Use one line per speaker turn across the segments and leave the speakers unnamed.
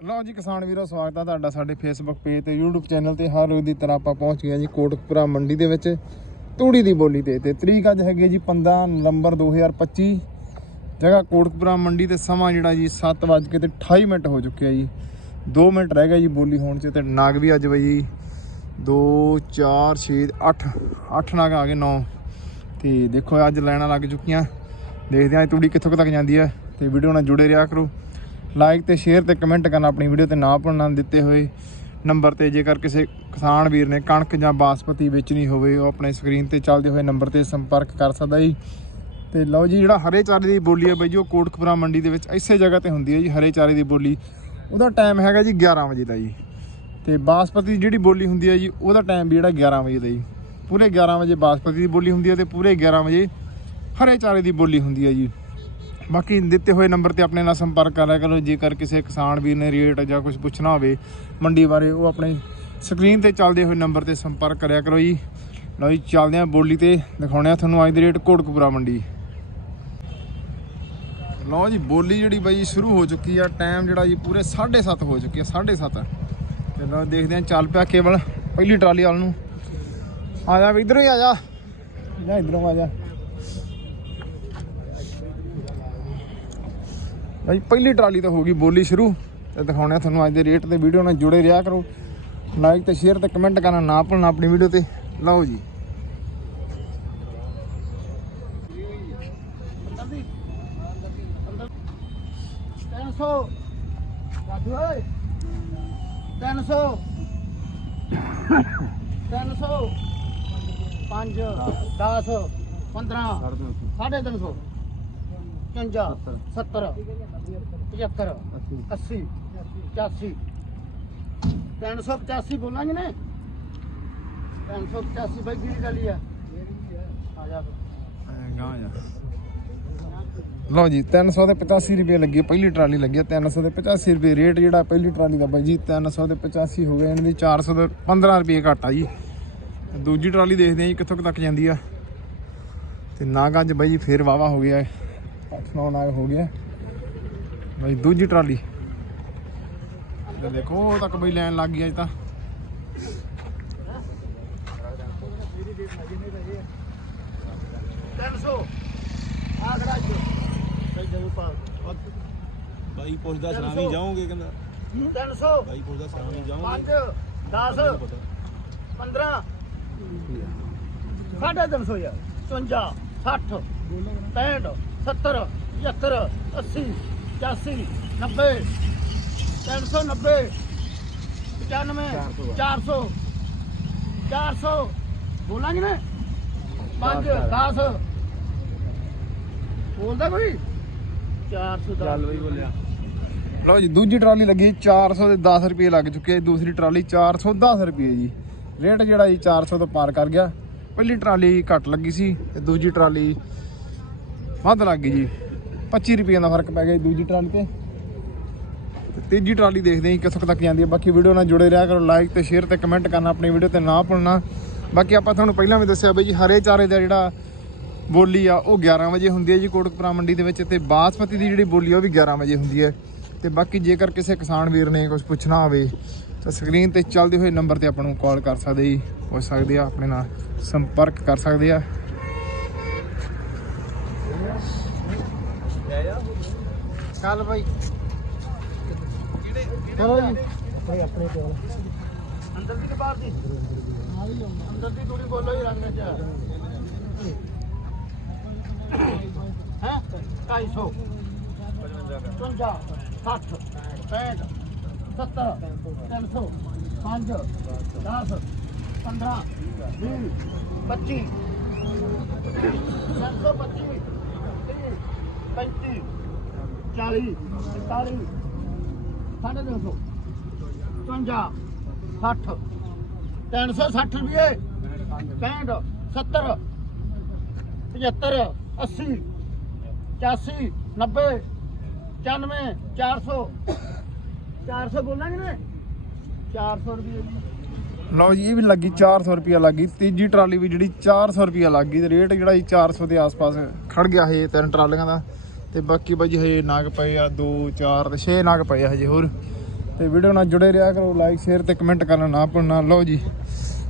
ਲਓ ਜੀ, ਕਿਸਾਨ ਵੀਰੋ, ਸਵਾਗਤ ਆ ਤੁਹਾਡਾ ਸਾਡੇ ਫੇਸਬੁੱਕ ਪੇਜ ਤੇ, YouTube ਚੈਨਲ ਤੇ। ਹਰ ਰੋਜ਼ ਦੀ ਤਰ੍ਹਾਂ ਆਪਾਂ ਪਹੁੰਚ ਗਏ ਜੀ ਕੋਟਕਪੁਰਾ ਮੰਡੀ ਦੇ ਵਿੱਚ, ਤੂੜੀ ਦੀ ਬੋਲੀ ਤੇ। ਤੇ ਤਰੀਕ ਅੱਜ ਹੈਗੀ ਹੈ ਜੀ 15 ਨਵੰਬਰ 2025 ਜਗ੍ਹਾ ਕੋਟਕਪੁਰਾ ਮੰਡੀ ਤੇ ਸਮਾਂ ਜਿਹੜਾ ਜੀ 7:28 ਤੇ 28 ਮਿੰਟ ਹੋ ਚੁੱਕਿਆ ਜੀ। 2 ਮਿੰਟ ਰਹਿ ਗਿਆ ਜੀ ਬੋਲੀ ਹੋਣ 'ਚ ਤੇ ਨਾਗ ਵੀ ਅੱਜ ਬਈ ਜੀ 2 4 6 8 8 ਨਾਗ ਆ ਗਏ 9 ਤੇ ਦੇਖੋ, ਅੱਜ ਲੈਣਾ ਲੱਗ ਚੁੱਕੀਆਂ। ਦੇਖਦੇ ਹਾਂ ਤੂੜੀ ਕਿੱਥੋਂ ਕੁ ਤੱਕ ਜਾਂਦੀ ਹੈ ਤੇ ਵੀਡੀਓ ਨਾਲ ਜੁੜੇ ਰਿਹਾ ਕਰੋ। ਲਾਈਕ ਤੇ ਸ਼ੇਅਰ ਤੇ ਕਮੈਂਟ ਕਰਨਾ, ਆਪਣੀ ਵੀਡੀਓ ਤੇ ਨਾ ਭੁੱਲਣਾ, ਦਿੱਤੇ ਹੋਏ ਨੰਬਰ ਤੇ। ਜੇਕਰ ਕਿਸੇ ਕਿਸਾਨ ਵੀਰ ਨੇ ਕਣਕ ਜਾਂ ਬਾਸਪਤੀ ਵੇਚਣੀ ਹੋਵੇ, ਉਹ ਆਪਣੇ ਸਕਰੀਨ ਤੇ ਚੱਲਦੇ ਹੋਏ ਨੰਬਰ ਤੇ ਸੰਪਰਕ ਕਰ ਸਕਦਾ ਜੀ। ਤੇ ਲਓ ਜੀ, ਜਿਹੜਾ ਹਰੇ ਚਾਰੇ ਦੀ ਬੋਲੀ ਹੈ ਬਈ ਜੀ, ਉਹ ਕੋਟਕਪੁਰਾ ਮੰਡੀ ਦੇ ਵਿੱਚ ਇਸੇ ਜਗ੍ਹਾ ਤੇ ਹੁੰਦੀ ਹੈ ਜੀ, ਹਰੇ ਚਾਰੇ ਦੀ ਬੋਲੀ। ਉਹਦਾ ਟਾਈਮ ਹੈਗਾ ਜੀ 11 ਵਜੇ ਦਾ ਜੀ। ਤੇ ਬਾਸਪਤੀ ਦੀ ਜਿਹੜੀ ਬੋਲੀ ਹੁੰਦੀ ਹੈ ਜੀ, ਉਹਦਾ ਟਾਈਮ ਵੀ ਜਿਹੜਾ 11 ਵਜੇ ਦਾ ਜੀ। ਪੂਰੇ 11 ਵਜੇ ਬਾਸਪਤੀ ਦੀ ਬੋਲੀ ਹੁੰਦੀ ਹੈ ਤੇ ਪੂਰੇ 11 ਵਜੇ ਹਰੇ ਚਾਰੇ ਦੀ ਬੋਲੀ ਹੁੰਦੀ ਹੈ ਜੀ। ਬਾਕੀ ਦਿੱਤੇ ਹੋਏ ਨੰਬਰ ਤੇ ਆਪਣੇ ਨਾਲ ਸੰਪਰਕ ਕਰਿਆ ਕਰੋ, ਜੇਕਰ ਕਿਸੇ ਕਿਸਾਨ ਵੀਰ ਨੇ ਰੇਟ ਜਾਂ ਕੁਝ ਪੁੱਛਣਾ ਹੋਵੇ ਮੰਡੀ ਬਾਰੇ, ਉਹ ਆਪਣੇ ਸਕਰੀਨ ਤੇ ਚੱਲਦੇ ਹੋਏ ਨੰਬਰ ਤੇ ਸੰਪਰਕ ਕਰਿਆ ਕਰੋ ਜੀ। ਲਓ ਜੀ, ਚੱਲਦੇ ਹਾਂ ਬੋਲੀ ਤੇ ਦਿਖਾਉਣੇ ਆ ਤੁਹਾਨੂੰ ਅੱਜ ਦੇ ਰੇਟ ਕੋਟਕਪੁਰਾ ਮੰਡੀ। ਲਓ ਜੀ, ਬੋਲੀ ਜਿਹੜੀ ਬਾਈ ਸ਼ੁਰੂ ਹੋ ਚੁੱਕੀ ਆ ਟਾਈਮ ਜਿਹੜਾ ਜੀ ਪੂਰੇ 7:30 ਹੋ ਚੁੱਕੀ ਆ 7:30 ਤੇ ਲਓ, ਦੇਖਦੇ ਹਾਂ ਚੱਲ ਪਿਆ ਕੇਵਲ ਪਹਿਲੀ ਟਰਾਲੀ ਵਾਲ ਨੂੰ। ਆ ਜਾ ਵੀ, ਇਧਰੋਂ ਹੀ ਆ ਜਾ। ਜਾ ਇਧਰੋਂ ਆ ਜਾ। ਭਾਈ, ਪਹਿਲੀ ਟਰਾਲੀ ਤਾਂ ਹੋ ਗਈ ਬੋਲੀ ਸ਼ੁਰੂ। ਤੇ ਦਿਖਾਉਣੇ ਆ ਤੁਹਾਨੂੰ ਅੱਜ ਦੇ ਰੇਟ ਤੇ ਵੀਡੀਓ ਨਾਲ ਜੁੜੇ ਰਿਹਾ ਕਰੋ। ਲਾਈਕ ਤੇ ਸ਼ੇਅਰ ਤੇ ਕਮੈਂਟ ਕਰਨਾ ਨਾ ਭੁੱਲਣਾ ਆਪਣੀ ਵੀਡੀਓ ਤੇ। ਲਓ ਜੀ।
ਤਿੰਨ ਸੌ। ਰਾਜੂ ਓਏ। ਤਿੰਨ ਸੌ। ਤਿੰਨ ਸੌ। ਪੰਜ। 10 15 ਸਾਢੇ ਤਿੰਨ ਸੌ। 55 70 75 80 85 385 ਬੋਲਾਂਗੇ ਨੇ। 385 ਬਾਈ ਕਿਹੜੀ ਗਲੀ ਆ? ਆ ਜਾ
ਗਾਂ ਜਾ ਲਓ ਜੀ 300 ਤੇ 85 ਰੁਪਏ ਲੱਗੀ, ਪਹਿਲੀ ਟਰਾਲੀ ਲੱਗੀ ਹੈ 300 ਤੇ 85 ਰੁਪਏ ਰੇਟ ਜਿਹੜਾ ਪਹਿਲੀ ਟਰਾਲੀ ਦਾ ਬਾਈ ਜੀ 300 ਤੇ 85 ਹੋ ਗਿਆ ਇਹਨਾਂ ਦੀ 400 ਤੇ 15 ਰੁਪਏ ਘੱਟ ਆ ਜੀ। ਦੂਜੀ ਟਰਾਲੀ ਦੇਖਦੇ ਆ ਜੀ ਕਿੱਥੋਂ ਕੁ ਤੱਕ ਜਾਂਦੀ ਆ। ਤੇ ਨਾਗ ਅੱਜ ਬਾਈ ਜੀ ਫੇਰ ਵਾਵਾ ਹੋ ਗਿਆ ਹੈ 8-9 ਨਾਗ ਹੋ ਗਿਆ। ਬਾਈ ਦੂਜੀ ਟਰਾਲੀ। ਤੇ ਦੇਖੋ ਉਹ ਤੱਕ ਬਈ ਲੈਣ ਲੱਗ ਗਈ ਅੱਜ ਤਾਂ।
ਬਾਈ ਪੁੱਛਦਾ ਸਲਾਮੀ ਜਾਓਗੇ ਕਹਿੰਦਾ।
300
ਬਾਈ ਪੁੱਛਦਾ
5
ਜਾਓਗੇ।
10 15 ਸਾਢੇ ਤਿੰਨ ਸੌ ਯਾਰ। 54 60 65 70 75 80 85 90 390 95 400 400 ਬੋਲਾਂਗੇ ਨਾ? 5 10 ਬੋਲਦਾ ਕੋਈ? 400 ਚੱਲ ਬਈ ਬੋਲਿਆ।
ਲਓ ਜੀ ਦੂਜੀ ਟਰਾਲੀ ਲੱਗੀ 400 ਦੇ 10 ਰੁਪਏ ਲੱਗ ਚੁੱਕੇ ਦੂਸਰੀ ਟਰਾਲੀ 410 ਰੁਪਏ ਜੀ। ਰੇਟ ਜਿਹੜਾ ਜੀ 400 ਤੋਂ ਪਾਰ ਕਰ ਗਿਆ। ਪਹਿਲੀ ਟਰਾਲੀ ਘੱਟ ਲੱਗੀ ਸੀ ਤੇ ਦੂਜੀ ਟਰਾਲੀ ਵੱਧ ਲੱਗ ਗਈ ਜੀ। 25 ਰੁਪਏ ਦਾ ਫ਼ਰਕ ਪੈ ਗਿਆ ਜੀ ਦੂਜੀ ਟਰਾਲੀ ਤੇ। ਤੇ ਤੀਜੀ ਟਰਾਲੀ ਦੇਖਦੇ ਹਾਂ ਜੀ ਕਿੱਥੋਂ ਤੱਕ ਜਾਂਦੀ ਹੈ। ਬਾਕੀ ਵੀਡੀਓ ਨਾਲ ਜੁੜੇ ਰਿਹਾ ਕਰੋ ਲਾਈਕ ਤੇ ਸ਼ੇਅਰ ਤੇ ਕਮੈਂਟ ਕਰਨਾ, ਆਪਣੀ ਵੀਡੀਓ ਤੇ ਨਾ ਭੁੱਲਣਾ। ਬਾਕੀ ਆਪਾਂ ਤੁਹਾਨੂੰ ਪਹਿਲਾਂ ਵੀ ਦੱਸਿਆ ਬਈ ਜੀ, ਹਰੇ ਚਾਰੇ ਦਾ ਜਿਹੜਾ ਬੋਲੀ ਆ, ਉਹ 11 ਵਜੇ ਹੁੰਦੀ ਹੈ ਜੀ ਕੋਟਕਪੁਰਾ ਮੰਡੀ ਦੇ ਵਿੱਚ ਤੇ ਬਾਸਮਤੀ ਦੀ ਜਿਹੜੀ ਬੋਲੀ ਆ, ਉਹ ਵੀ 11 ਵਜੇ ਹੁੰਦੀ ਹੈ। ਤੇ ਬਾਕੀ ਜੇਕਰ ਕਿਸੇ ਕਿਸਾਨ ਵੀਰ ਨੇ ਕੁਝ ਪੁੱਛਣਾ ਹੋਵੇ, ਤਾਂ ਸਕਰੀਨ ਤੇ ਚੱਲਦੇ ਹੋਏ ਨੰਬਰ ਤੇ ਆਪਾਂ ਨੂੰ ਕਾਲ ਕਰ ਸਕਦੇ ਜੀ। ਪੁੱਛ ਸਕਦੇ ਆ, ਆਪਣੇ ਨਾਲ ਸੰਪਰਕ ਕਰ ਸਕਦੇ ਆ।
ਚੱਲ ਬਾਈ। ਚਲੋ ਜੀ। ਭਾਈ ਆਪਣੇ ਕੋਲ? ਅੰਦਰ ਦੀ ਕਿ ਬਾਹਰ ਦੀ? ਅੰਦਰ ਦੀ ਥੋੜੀ ਬੋਲੋ ਹੀ ਰੰਗ ਚ ਹੈ? 250 55 60 65 70 300 5 10 15 20 25 325 35 40 45 ਸਾਢੇ ਤਿੰਨ ਸੌ 55 60 360 ਰੁਪਏ 65 70 75 80 85 90 95 400 400 ਬੋਲਾਂਗੇ ਨਾ 400 ਰੁਪਏ ਜੀ।
ਲਓ ਜੀ, ਇਹ ਵੀ ਲੱਗੀ 400 ਰੁਪਿਆ ਲੱਗੀ। ਤੀਜੀ ਟਰਾਲੀ ਵੀ ਜਿਹੜੀ 400 ਰੁਪਿਆ ਲੱਗੀ ਤੇ ਰੇਟ ਜਿਹੜਾ ਜੀ 400 ਦੇ ਆਸ-ਪਾਸ ਖੜ ਗਿਆ ਇਹ ਤਿੰਨ ਟਰਾਲੀਆਂ ਦਾ। ਤੇ ਬਾਕੀ ਬਾਜੀ ਹਜੇ ਨਾਗ ਪਏ ਆ 2 4 ਤੇ 6 ਨਾਗ ਪਏ ਆ ਹਜੇ ਹੋਰ। ਤੇ ਵੀਡੀਓ ਨਾਲ ਜੁੜੇ ਰਿਹਾ ਕਰੋ ਲਾਈਕ ਸ਼ੇਅਰ ਤੇ ਕਮੈਂਟ ਕਰਨਾ ਨਾ ਭੁੱਲਣਾ। ਲਓ ਜੀ,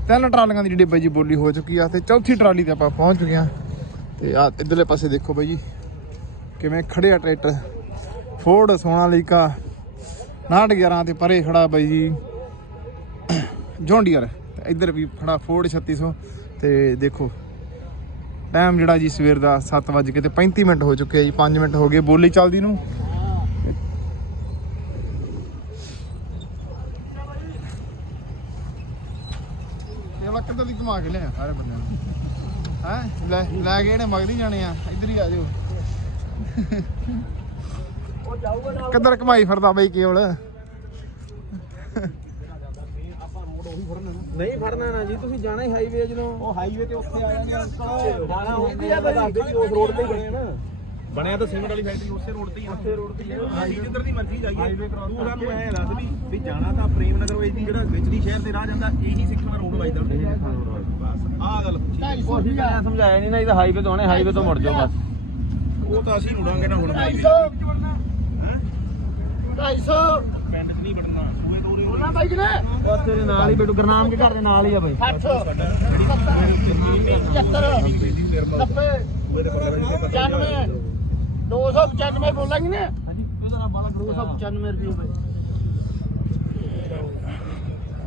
ਤਿੰਨ ਟਰਾਲੀਆਂ ਦੀ ਜਿਹੜੀ ਬਾਈ ਜੀ ਬੋਲੀ ਹੋ ਚੁੱਕੀ ਆ ਤੇ ਚੌਥੀ ਟਰਾਲੀ ਤੇ ਆਪਾਂ ਪਹੁੰਚ ਚੁੱਕੇ ਆ। ਤੇ ਆ ਇਧਰਲੇ ਪਾਸੇ ਦੇਖੋ ਬਾਈ ਜੀ, ਕਿਵੇਂ ਖੜਿਆ ਟਰੈਕਟਰ। ਫੋਰਡ ਸੋਨਾਲੀਕਾ 911 ਤੇ ਪਰੇ ਖੜਾ ਬਾਈ ਜੀ। ਜੌਂਡੀਅਰ ਤੇ ਇੱਧਰ ਵੀ ਖੜਾ ਫੋਰਡ 3600 ਤੇ ਦੇਖੋ ਟਾਈਮ ਜਿਹੜਾ ਜੀ ਸਵੇਰ ਦਾ 7 ਵਜੇ ਕੇ ਤੇ 35 ਮਿੰਟ ਹੋ ਚੁੱਕੇ ਆ ਜੀ 5 ਮਿੰਟ ਹੋ ਗਏ ਬੋਲੀ ਚੱਲਦੀ ਨੂੰ। ਇਹ ਦੀ ਘੁਮਾ ਕੇ ਲਿਆ ਸਾਰੇ ਬੰਦਿਆਂ ਨੂੰ? ਹੈ? ਲੈ ਲੈ ਕੇ ਇਹਨੇ ਮਗਰ ਹੀ ਜਾਣੇ ਆ ਇੱਧਰ ਹੀ ਆ ਜਾਓ।
ਉਹ ਜਾਊਗਾ ਨਾਲ।
ਕਿੱਧਰ ਘਮਾਈ ਫਿਰਦਾ ਬਈ ਕੇਵਲ?
ਨਹੀਂ ਫੜਨਾ ਨਾ ਜੀ ਤੁਸੀਂ ਜਾਣਾ ਹੀ ਹਾਈਵੇ ਜਦੋਂ
ਉਹ ਹਾਈਵੇ ਤੇ ਉੱਥੇ ਆ ਜਾਂਦੇ ਅੰਕਲ। ਜਾਣਾ ਹੁੰਦੀ ਆ ਬਈ
ਵੀ ਉਸ ਰੋਡ ਤੇ ਹੀ ਬਣੇ ਨਾ ਬਣਿਆ ਤਾਂ ਸੀਮੈਂਟ ਵਾਲੀ ਫੈਕਟਰੀ ਉਸੇ ਰੋਡ ਤੇ ਹੀ ਆ। ਉਸੇ ਰੋਡ ਤੇ ਹੀ ਜਿੱਧਰ ਦੀ ਮਰਜ਼ੀ ਜਾਈਏ। ਤੂੰ ਸਾਨੂੰ ਐਂ ਦੱਸ ਵੀ ਵੀ ਜਾਣਾ ਤਾਂ ਪ੍ਰੇਮ ਨਗਰ ਵੇਚਦੀ ਜਿਹੜਾ ਵਿਚਲੀ ਸ਼ਹਿਰ ਤੇ ਰਾਹ ਜਾਂਦਾ ਇਹੀ ਸਿੱਖਣਾ ਰੋਡ ਵੱਜਦਾ। ਬਸ ਆਹ ਗੱਲ
ਉਹ ਅਸੀਂ ਤਾਂ
ਸਮਝਾਇਆ ਨਹੀਂ ਨਾ ਇਹਦਾ ਹਾਈਵੇ ਤੋਂ ਆਣੇ ਹਾਈਵੇ ਤੋਂ ਮੁੜ ਜਾਓ ਬਸ।
ਉਹ ਤਾਂ ਅਸੀਂ ਮੁੜਾਂਗੇ ਨਾ ਹੁਣ ਹਾਈਵੇ
250
ਹੈਂ?
250
ਪਿੰਡ 'ਚ ਨਹੀਂ ਵੜਨਾ
ਬੋਲਣਾ ਬਾਈ ਕਿਨੇ
ਬਸ ਤੇਰੇ ਨਾਲ ਹੀ ਬੇਟੂ ਗਰਨਾਮ ਦੇ ਘਰ ਦੇ ਨਾਲ ਹੀ ਆ ਬਾਈ।
60 70 90 95 295 ਬੋਲਾਂਗੇ ਨੇ? 295 ਰੁਪਏ ਬਾਈ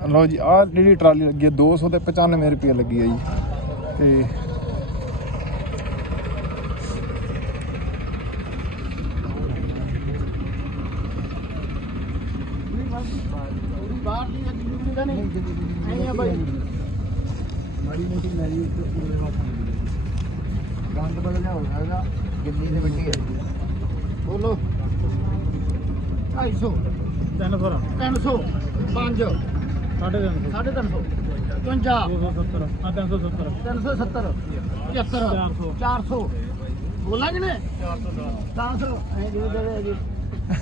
ਲਓ ਜੀ ਆਹ ਜਿਹੜੀ ਟਰਾਲੀ ਲੱਗੀ ਹੈ 200 ਤੇ 95 ਰੁਪਏ ਲੱਗੀ ਹੈ ਜੀ। ਤੇ
ਥੋੜੀ ਬਾਹਰ ਦੀ ਹੈ ਦਿੱਲੀ ਦਾ ਨਹੀਂ ਬਾਈ।
ਮਾੜੀ ਮੋਟੀ ਮੈਰੀ ਉੱਤੇ ਪੂਰੇ ਵਾਸਤੇ ਗੰਦ ਬਦਲਿਆ ਹੋ ਜਾਏਗਾ ਦਿੱਲੀ ਦੇ ਮਿੱਟੀ ਹੈ।
ਬੋਲੋ। 250
300
300 5
350
350 55
270 ਆ 370
370 75 400 ਬੋਲਾਂਗੇ ਨੇ 410 400 ਐ ਜਿਵੇਂ ਜਿਹੜੇ ਜੀ।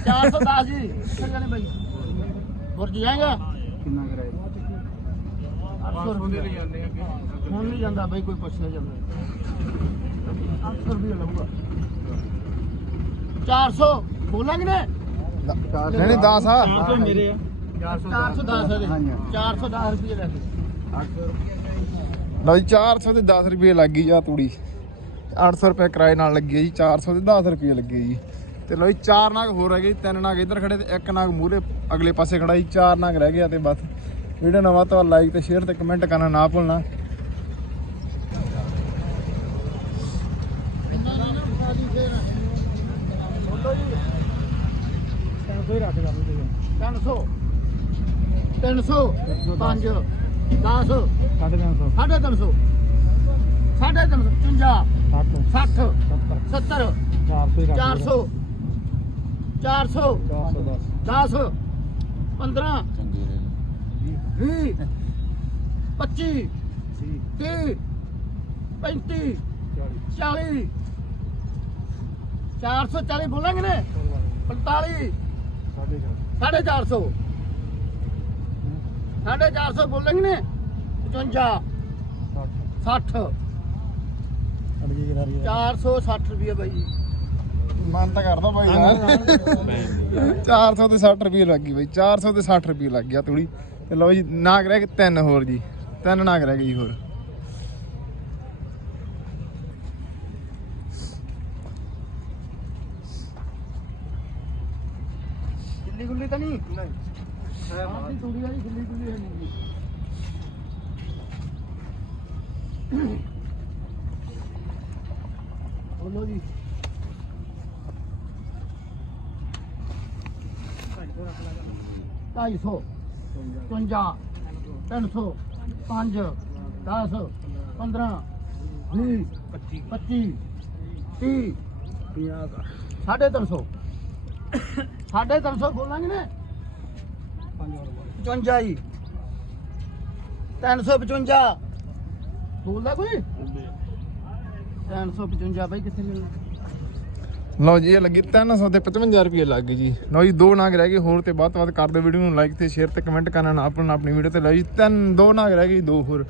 410 ਜੀ। ਜਾਣੇ ਬਾਈ। ਬੁਰਜ ਜਾਏਗਾ
ਕਿੰਨਾ ਕਰਾਇਆ?
800 ਰੁਪਏ ਹੁਣ ਨਹੀਂ ਜਾਂਦਾ ਬਾਈ ਕੋਈ ਪੁੱਛਿਆ ਜਾਂਦਾ। 800 ਰੁਪਏ ਲਊਗਾ। 400 ਬੋਲਾਂਗੇ ਨੇ
ਨਹੀਂ ਨਹੀਂ 10 ਆ।
ਮੇਰੇ ਆ।
410 ਹੈ 410 ਰੁਪਏ ਲੈ ਕੇ
ਲਓ ਜੀ 400 ਤੇ 10 ਰੁਪਏ ਲੱਗ ਗਈ ਆ ਤੂੜੀ। 800 ਰੁਪਏ ਕਿਰਾਏ ਨਾਲ ਲੱਗੀ ਜੀ 400 ਤੇ 10 ਰੁਪਏ ਲੱਗੇ ਜੀ। ਤੇ ਲਓ ਜੀ ਚਾਰ ਨਾਗ ਹੋਰ ਹੈਗੇ ਜੀ ਤਿੰਨ ਨਾਗ ਇੱਧਰ ਖੜੇ ਤੇ ਇੱਕ ਨਾਗ ਮੂਹਰੇ ਅਗਲੇ ਪਾਸੇ ਖੜਾ ਜੀ ਚਾਰ ਨਾਗ ਰਹਿ ਗਏ ਆ ਤੇ ਬਸ। ਵੀਡੀਓ ਨਵਾਂ ਤੋਂ ਲਾਈਕ ਤੇ ਸ਼ੇਅਰ ਤੇ ਕਮੈਂਟ ਕਰਨਾ ਨਾ ਭੁੱਲਣਾ।
ਕੋਈ ਰੱਖ ਲਾ
300 300 5 10
350
ਸਾਢੇ ਤਿੰਨ ਸੌ। ਸਾਢੇ ਤਿੰਨ ਸੌ। 55
60
60 70
400
400 400
410
10 15 20 25 30 35 40 440 ਬੋਲਾਂਗੇ ਨੇ? 45 ਸਾਢੇ 400 ਸਾਢੇ 400 ਬੋਲਾਂਗੇ ਨੇ? 55 60 460 ਰੁਪਏ ਬਾਈ
ਮਨ ਤਾਂ ਕਰਦਾ ਭਾਈ 400 ਤੇ 60 ਰੁਪਏ ਲੱਗੀ ਬਈ 400 ਤੇ 60 ਰੁਪਏ ਲੱਗ ਗਿਆ ਤੂੜੀ। ਤੇ ਲਓ ਜੀ ਨਾਗ ਰਹਿ ਗਏ ਤਿੰਨ ਹੋਰ ਜੀ। ਤਿੰਨ ਨਾਗ ਰਹਿ ਗਏ ਜੀ ਹੋਰ।
ਗਿੱਲੀ ਗੁੱਲੀ ਤਾਂ ਨਹੀਂ? ਨਹੀਂ। ਆਪਣੀ ਤੂੜੀ ਵਾਲੀ ਗਿੱਲੀ ਗੁੱਲੀ ਹੈ ਨਹੀਂ ਬੋਲੋ ਜੀ। ਢਾਈ ਸੌ। ਪੰਜਾ ਤਿੰਨ ਸੌ, ਪੰਜ 10 15 20 25 30 ਸਾਢੇ ਤਿੰਨ ਸੌ। ਸਾਢੇ ਤਿੰਨ ਸੌ ਬੋਲਾਂਗੇ ਨੇ? 55 ਜੀ। 355 ਬੋਲਦਾ ਕੋਈ? 355 ਬਾਈ ਕਿੱਥੇ ਮਿਲਣਾ?
ਲਓ ਜੀ, ਇਹ ਲੱਗੀ 300 ਤੇ 55 ਰੁਪਏ ਲੱਗ ਗਈ ਜੀ। ਲਓ ਜੀ, ਦੋ ਨਾਗ ਰਹਿ ਗਏ, ਹੋਰ ਤੇ ਬਾਤ ਬਾਤ ਕਰ ਦਿਓ ਵੀਡੀਓ ਨੂੰ ਲਾਈਕ ਤੇ ਸ਼ੇਅਰ ਤੇ ਕਮੈਂਟ ਕਰਨਾ ਨਾ, ਆਪਣਾ ਆਪਣੀ ਵੀਡੀਓ ਤੇ ਲਓ ਜੀ। ਤਿੰਨ, ਦੋ ਨਾਗ ਰਹਿ ਗਏ, ਦੋ ਹੋਰ।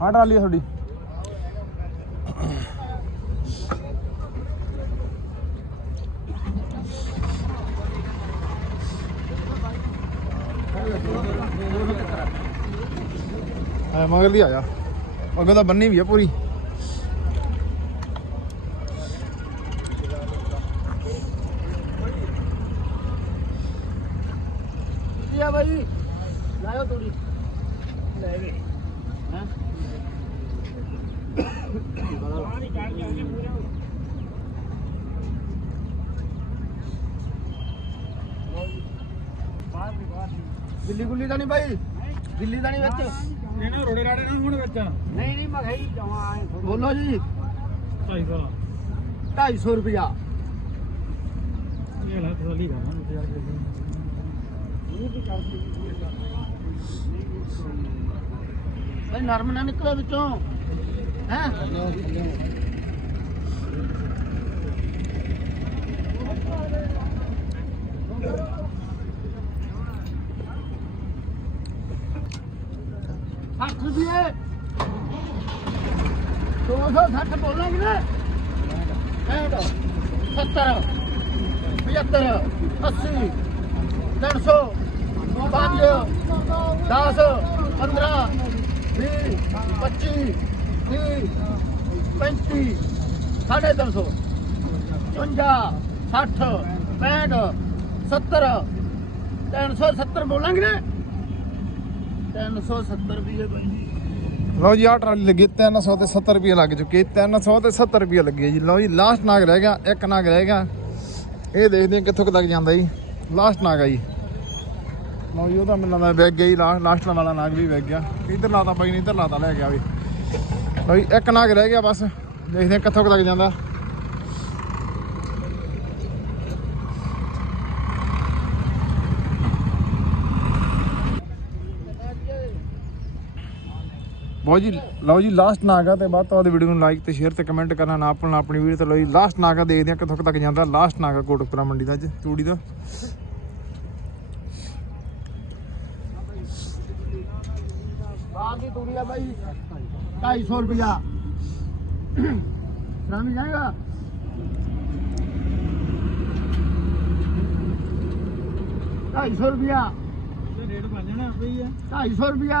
ਆ ਟਰਾਲੀ ਤੁਹਾਡੀ। ਆ ਮਗਰ ਦੀ ਆਇਆ ਜਾ। ਅੱਗੇ ਤਾਂ ਬੰਨੀ ਵੀ ਆ ਪੂਰੀ।
ਕੀ ਆ ਬਾਈ। ਲਾਇਓ ਤੋੜੀ ਲੈ ਗਏ ਹਾਂ? ਗਿੱਲੀ ਗੁੱਲੀ ਤਾਂ ਨਹੀਂ ਬਾਈ। ਗਿੱਲੀ ਤਾਂ ਨਹੀਂ ਵਿੱਚ।
ਇਹਨਾਂ ਰੋੜੇ ਰਾੜੇ ਨਾ ਹੁਣ ਵਿੱਚ।
ਨਹੀਂ ਨਹੀਂ ਮੈਂ ਜਮਾ ਬੋਲੋ ਜੀ।
250
250 ਰੁਪਿਆ
ਇਹ ਲਾ ਟਰਾਲੀ ਦਾ
ਬਈ ਨਰਮ ਨਾ ਨਿਕਲੇ ਵਿੱਚੋਂ। ਹੈ? ਸੱਠ ਰੁਪਏ 260 ਬੋਲਾਂਗੇ ਨਾ। 60 70 75 80 300 5 10 15 20 25 30 35 ਸਾਢੇ ਤਿੰਨ ਸੌ। 55 60 65 70 370 ਬੋਲਾਂਗੇ ਨਾ? 370 ਵੀ ਹੈ ਭਾਈ
ਲਓ ਜੀ, ਆਹ ਟਰਾਲੀ ਲੱਗੀ 300 ਤੇ 70 ਰੁਪਏ ਲੱਗ ਚੁੱਕੇ 300 ਤੇ 70 ਰੁਪਏ ਲੱਗੇ ਜੀ। ਲਓ ਜੀ ਲਾਸਟ ਨਾਗ ਰਹਿ ਗਿਆ, ਇੱਕ ਨਾਗ ਰਹਿ ਗਿਆ। ਇਹ ਦੇਖਦੇ ਹਾਂ ਕਿੱਥੋਂ ਕੁ ਤੱਕ ਜਾਂਦਾ ਜੀ। ਲਾਸਟ ਨਾਗ ਆ ਜੀ। ਲਓ ਜੀ ਉਹਦਾ ਮੈਨੂੰ ਲੱਗਦਾ ਵਿਕ ਗਿਆ ਜੀ ਲਾਸਟ ਵਾਲਾ ਨਾਗ ਵੀ ਵਿਕ ਗਿਆ। ਇੱਧਰ ਲਾਤਾ ਬਾਈ ਨੇ, ਇੱਧਰ ਲਾਤਾ, ਲੈ ਗਿਆ ਵੀ। ਲਓ ਜੀ, ਇੱਕ ਨਾਗ ਰਹਿ ਗਿਆ ਬਸ। ਦੇਖਦੇ ਹਾਂ ਕਿੱਥੋਂ ਕੁ ਤੱਕ ਜਾਂਦਾ। ਬਹੁਤ ਜੀ ਲਓ ਜੀ ਲਾਸਟ ਨਾਗਾ ਤੇ ਬਾਅਦ ਤੋਂ ਵੀਡੀਓ ਨੂੰ ਲਾਈਕ ਤੇ ਸ਼ੇਅਰ ਤੇ ਕਮੈਂਟ ਕਰਨਾ ਨਾ ਭੁੱਲਣਾ ਆਪਣੀ ਵੀਡੀਓ ਤੇ ਲਓ ਜੀ ਲਾਸਟ ਨਾਗਾ ਦੇਖਦੇ ਆ ਕਿੱਥੋਂ ਤੱਕ ਜਾਂਦਾ ਲਾਸਟ ਨਾਗਾ ਕੋਟਕਪੁਰਾ ਮੰਡੀ ਦਾ ਅੱਜ ਚੂੜੀ ਦਾ।
ਬਾਕੀ ਤੂੜੀ ਆ ਬਾਈ 250 ਰੁਪਿਆ ਸ਼ਾਮੀ ਜਾਏਗਾ? ਢਾਈ ਸੌ ਰੁਪਿਆ
ਰੇਟ ਬਣ ਜਾਣਾ ਬਈ 250
ਰੁਪਿਆ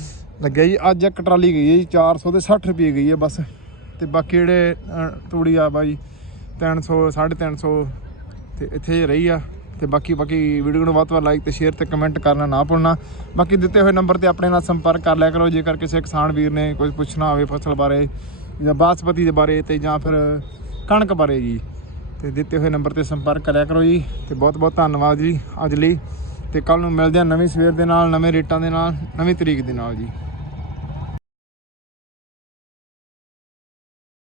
ਲੱਗਿਆ ਜੀ। ਅੱਜ ਇੱਕ ਟਰਾਲੀ ਗਈ ਹੈ ਜੀ 400 ਦੇ 60 ਰੁਪਏ ਗਈ ਹੈ ਬਸ। ਤੇ ਬਾਕੀ ਜਿਹੜੇ ਤੂੜੀ ਆ ਬਾਈ 300 350 ਤੇ ਇੱਥੇ ਹੀ ਰਹੀ ਆ। ਤੇ ਬਾਕੀ ਬਾਕੀ ਵੀਡੀਓ ਨੂੰ ਵੱਧ ਤੋਂ ਵੱਧ ਲਾਈਕ ਤੇ ਸ਼ੇਅਰ ਤੇ ਕਮੈਂਟ ਕਰਨਾ ਨਾ ਭੁੱਲਣਾ। ਬਾਕੀ ਦਿੱਤੇ ਹੋਏ ਨੰਬਰ ਤੇ ਆਪਣੇ ਨਾਲ ਸੰਪਰਕ ਕਰ ਲਿਆ ਕਰੋ। ਜੇਕਰ ਕਿਸੇ ਕਿਸਾਨ ਵੀਰ ਨੇ ਕੁਝ ਪੁੱਛਣਾ ਹੋਵੇ ਫਸਲ ਬਾਰੇ, ਜਾਂ ਬਾਸਪਤੀ ਦੇ ਬਾਰੇ ਤੇ ਜਾਂ ਫਿਰ ਕਣਕ ਬਾਰੇ ਜੀ, ਤੇ ਦਿੱਤੇ ਹੋਏ ਨੰਬਰ ਤੇ ਸੰਪਰਕ ਕਰਿਆ ਕਰੋ ਜੀ। ਤੇ ਬਹੁਤ ਬਹੁਤ ਧੰਨਵਾਦ ਜੀ ਅੱਜ ਲਈ। ਤੇ ਕੱਲ ਨੂੰ ਮਿਲਦੇ ਹਾਂ ਨਵੀਂ ਸਵੇਰ ਦੇ ਨਾਲ, ਨਵੇਂ ਰੇਟਾਂ ਦੇ ਨਾਲ, ਨਵੀਂ ਤਰੀਕ ਦੇ ਨਾਲ ਜੀ।